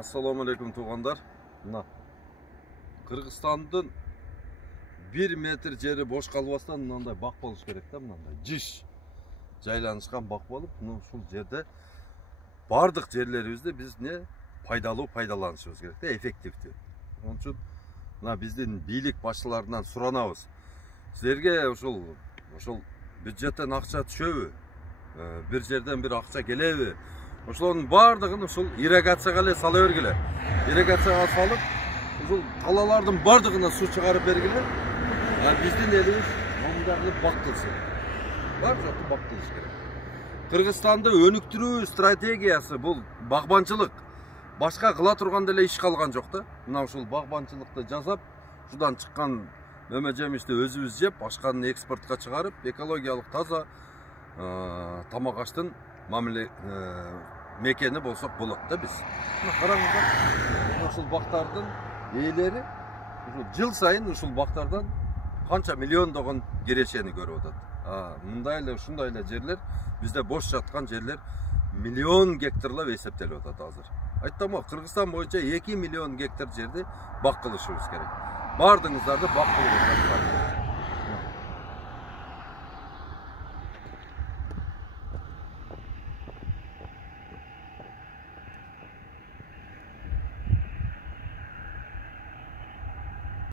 Assalamu alaikum туғандар. Мына Қырғызстандың 1 метр жері бош қалбастан мынандай бақ болуш керек да, мынандай жиш жайланышқан бақ болып, ушул жерде бардық жерлерибизде биз не пайдаланышыбыз керек да, эффективдүү. Onun үчүн мына биздин бийлик башчыларынан суранабыз. Силерге ушул бюджеттен акча түшөбү? Бир жерден бир акча келеби? Ошолордун бардыгын ушул ирригацияга эле сала бергиле. Ирригацияга салып, ушул талалардын бардыгына суу чыгарып бергиле. Биздин элибиз мындагы бак кылсын. Бар жокту бак кылыш керек. Кыргызстанды өнүктүрүү стратегиясы бул багбанчылык. Башка кыла турган деле иш калган жок да. Мына ушул багбанчылыкты жасап, судан чыккан мөмө жемишти өзүбүз жеп, башканы экспортко чыгарып, экологиялык таза тамак аштын мекени болсок болот да биз. Караңыздар, ушул бактардын ээлери жыл сайын ушул бактардан канча миллиондогон кирешени көрүп атат. Мындай эле ушундай эле жерлер бизде бош жаткан жерлер миллион гектарлап эсептелип атат азыр. Айттым го, Кыргызстан боюнча 2 миллион гектар жерди бак кылышыбыз керек. Бардыңыздарды бак кылып